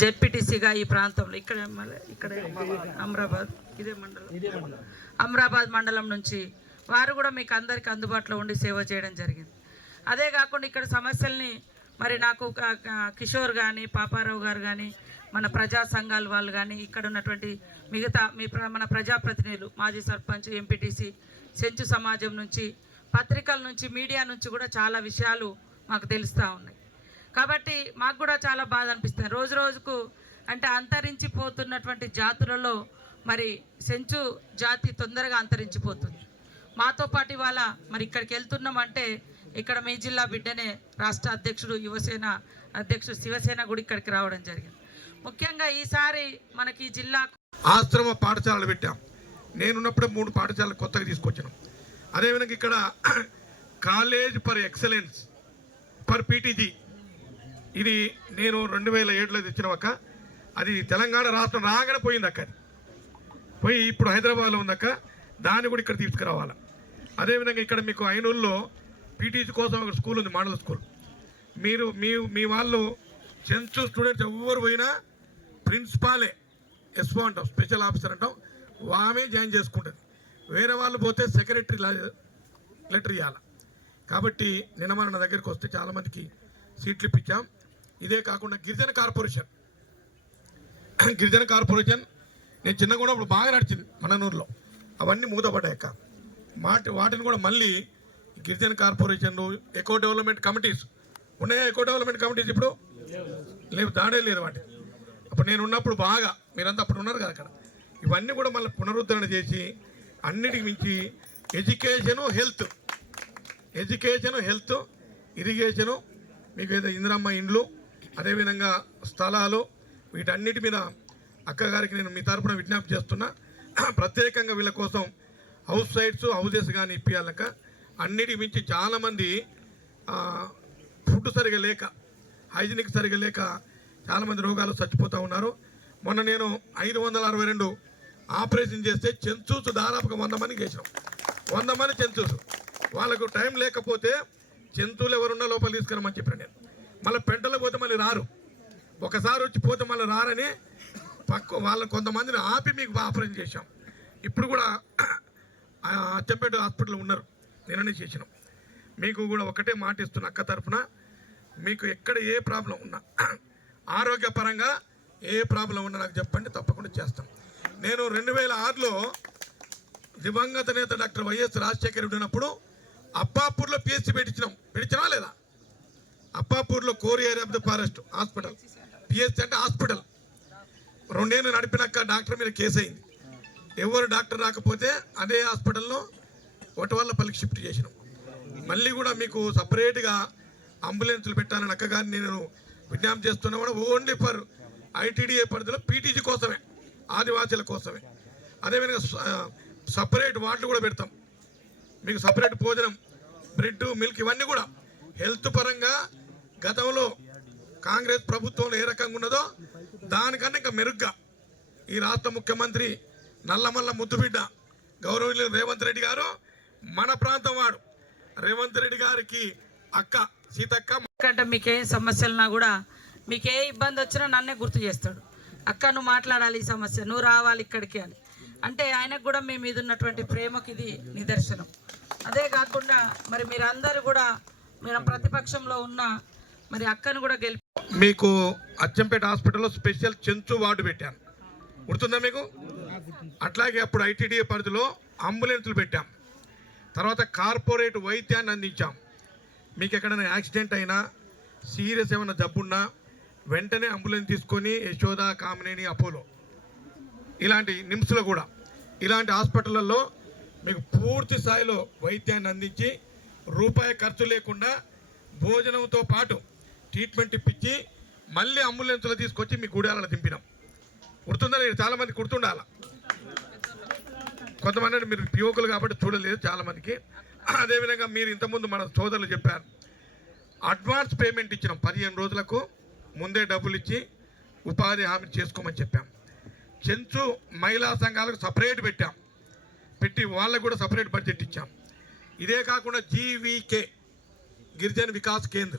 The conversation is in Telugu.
జెడ్పీటీసీగా ఈ ప్రాంతంలో ఇక్కడ అమరాబాద్ అమరాబాద్ మండలం నుంచి వారు కూడా మీకు అందరికీ అందుబాటులో ఉండి సేవ చేయడం జరిగింది. అదే కాకుండా ఇక్కడ సమస్యల్ని మరి నాకు కిషోర్ కానీ పాపారావు గారు కానీ మన ప్రజా సంఘాల వాళ్ళు కానీ ఇక్కడ ఉన్నటువంటి మిగతా మన ప్రజాప్రతినిధులు మాజీ సర్పంచ్ ఎంపీటీసీ సెంచు సమాజం నుంచి పత్రికల నుంచి మీడియా నుంచి కూడా చాలా విషయాలు మాకు తెలుస్తూ ఉన్నాయి. కాబట్టి మాకు కూడా చాలా బాధ అనిపిస్తుంది. రోజు రోజుకు అంటే అంతరించిపోతున్నటువంటి జాతులలో మరి సెంచు జాతి తొందరగా అంతరించిపోతుంది. మాతో పాటు ఇవాళ మరి ఇక్కడికి వెళ్తున్నామంటే ఇక్కడ మీ జిల్లా బిడ్డనే రాష్ట్ర అధ్యక్షుడు యువసేన అధ్యక్షుడు శివసేన కూడా ఇక్కడికి రావడం జరిగింది. ముఖ్యంగా ఈసారి మనకి ఈ జిల్లా ఆశ్రమ పాఠశాలలు పెట్టాం. నేనున్నప్పుడే 3 పాఠశాలలు కొత్తగా తీసుకొచ్చాను. అదేవిధంగా ఇక్కడ college for excellence for PTG, ఇది నేను 2007లో తెచ్చిన ఒక, అది తెలంగాణ రాష్ట్రం రాగానే పోయింది అక్క, పోయి ఇప్పుడు హైదరాబాద్లో ఉందక్క. దాన్ని కూడా ఇక్కడ తీసుకురావాలి. అదేవిధంగా ఇక్కడ మీకు ఐనూరులో పీటీసీ కోసం ఒక స్కూల్ ఉంది, మోడల్ స్కూల్. మీరు మీ వాళ్ళు సెంచు స్టూడెంట్స్ ఎవరు పోయినా ప్రిన్సిపాలే ఎస్ఓ అంటాం, స్పెషల్ ఆఫీసర్ అంటాం, ఆమె జాయిన్ చేసుకుంటుంది. వేరే వాళ్ళు పోతే సెక్రటరీ లెటర్ ఇవ్వాలి. కాబట్టి నిన్న మన దగ్గరికి వస్తే చాలామందికి సీట్లు ఇప్పించాం. ఇదే కాకుండా గిరిజన కార్పొరేషన్ నేను చిన్నగా ఉన్నప్పుడు బాగా నడిచింది మననూరులో, అవన్నీ మూతపడ్డాయక్క. వాటిని కూడా మళ్ళీ గిరిజన కార్పొరేషన్లు, ఎకో డెవలప్మెంట్ కమిటీస్ ఉన్నాయా? ఎకో డెవలప్మెంట్ కమిటీస్ ఇప్పుడు లేవు, దాడే లేదు వాటి. అప్పుడు నేను ఉన్నప్పుడు బాగా, మీరంతా అప్పుడు ఉన్నారు కదా అక్కడ. ఇవన్నీ కూడా మళ్ళీ పునరుద్ధరణ చేసి అన్నిటికి మించి ఎడ్యుకేషను హెల్త్ ఇరిగేషను, మీకు ఏదో ఇందిరమ్మ ఇండ్లు, అదేవిధంగా స్థలాలు, వీటన్నిటి మీద అక్కగారికి నేను మీ తరఫున విజ్ఞప్తి చేస్తున్నా. ప్రత్యేకంగా వీళ్ళ కోసం హౌసెస్ కానీ ఇప్పియాలక. అన్నిటికి మించి చాలామంది ఫుడ్ సరిగా లేక, హైజీనిక్ సరిగా లేక చాలామంది రోగాలు చచ్చిపోతూ ఉన్నారు. మొన్న నేను 562 ఆపరేషన్ చేస్తే చెంచూస్ దాదాపుగా 100 మందికి వేసాం. 100 మంది చెంచూస్. వాళ్ళకు టైం లేకపోతే జంతువులు ఎవరున్నా లోపల తీసుకురమని చెప్పాను నేను. మళ్ళీ పెంటలో పోతే మళ్ళీ రారు, ఒకసారి వచ్చి పోతే మళ్ళీ రారని వాళ్ళ కొంతమందిని ఆపి మీకు ఆపరేషన్ చేశాం. ఇప్పుడు కూడా అచ్చంపేట హాస్పిటల్లో ఉన్నారు, నిన్ననే చేసినాం. మీకు కూడా ఒకటే మాట ఇస్తున్నా అక్క తరఫున, మీకు ఎక్కడ ఏ ప్రాబ్లం ఉన్నా, ఆరోగ్యపరంగా ఏ ప్రాబ్లం ఉన్నా నాకు చెప్పండి, తప్పకుండా చేస్తాం. నేను 2006లో దివంగత నేత డాక్టర్ వైఎస్ రాజశేఖర రెడ్డి ఉన్నప్పుడు అప్పాపూర్లో పిహెచ్సి పెట్టించినా లేదా? అప్పాపూర్లో core area of the forest hospital, PHC అంటే హాస్పిటల్. 2 ఏళ్ళు నడిపినాక డాక్టర్ మీద కేసు అయింది. ఎవరు డాక్టర్ రాకపోతే అదే హాస్పిటల్లో ఒటవల్లపల్లికి షిఫ్ట్ చేసినాం. మళ్ళీ కూడా మీకు సపరేట్గా అంబులెన్సులు పెట్టాలని అక్కగారిని నేను విజ్ఞప్తి చేస్తున్నా. కూడా ఓన్లీ ఫర్ ఐటీడీఏ పరిధిలో పీటీజీ కోసమే, ఆదివాసీల కోసమే. అదేవిధంగా సపరేట్ వాటిలు కూడా పెడతాం. మీకు సపరేట్ భోజనం, బ్రెడ్, మిల్క్, ఇవన్నీ కూడా హెల్త్ పరంగా గతంలో కాంగ్రెస్ ప్రభుత్వంలో ఏ రకంగా ఉన్నదో దానికన్నా ఇంకా మెరుగ్గా ఈ రాష్ట్ర ముఖ్యమంత్రి నల్లమల్ల ముద్దుబిడ్డ గౌరవనీయులు రేవంత్ రెడ్డి గారు, మన ప్రాంతం వాడు రేవంత్ రెడ్డి గారికి అక్క సీతక్క, అంటే మీకేం సమస్యలున్నా కూడా, మీకే ఇబ్బంది వచ్చినా నన్నే గుర్తు చేస్తాడు. అక్క నువ్వు మాట్లాడాలి, ఈ సమస్య నువ్వు రావాలి ఇక్కడికి అని. అంటే ఆయనకు కూడా మీ మీద ఉన్నటువంటి ప్రేమకి ఇది నిదర్శనం. అదే కాకుండా మరి మీరందరూ కూడా మీరు ప్రతిపక్షంలో ఉన్న మరి అక్కను కూడా మీకు అచ్చంపేట హాస్పిటల్లో స్పెషల్ చెంచు వార్డు పెట్టాను, గుర్తుందా మీకు? అట్లాగే అప్పుడు ఐటీడీఏ పరిధిలో అంబులెన్సులు పెట్టాం. తర్వాత కార్పొరేట్ వైద్యాన్ని అందించాం. మీకు ఎక్కడైనా యాక్సిడెంట్ అయినా, సీరియస్ ఏమైనా జబ్బున్నా వెంటనే అంబులెన్స్ తీసుకొని యశోద, కామినేని, అపోలో ఇలాంటి నిమ్స్లో కూడా ఇలాంటి హాస్పిటళ్ళల్లో మీకు పూర్తి స్థాయిలో వైద్యాన్ని అందించి రూపాయి ఖర్చు లేకుండా భోజనంతో పాటు ట్రీట్మెంట్ ఇప్పించి మళ్ళీ అంబులెన్స్లో తీసుకొచ్చి మీ గుడాలలో దింపినాం. గుర్తుందా? చాలామంది గుర్తుండాల, కొంతమంది మీరు యువకులు కాబట్టి చూడలేదు చాలామందికి. అదేవిధంగా మీరు ఇంతకుముందు మన సోదరులు చెప్పారు, అడ్వాన్స్ పేమెంట్ ఇచ్చినాం. 15 రోజులకు ముందే డబ్బులు ఇచ్చి ఉపాధి హామీ చేసుకోమని చెప్పాం. చెంచు మహిళా సంఘాలకు సపరేట్ పెట్టి వాళ్ళకు కూడా సపరేట్ బడ్జెట్ ఇచ్చాం. ఇదే కాకుండా జీవీకే గిరిజన వికాస్ కేంద్ర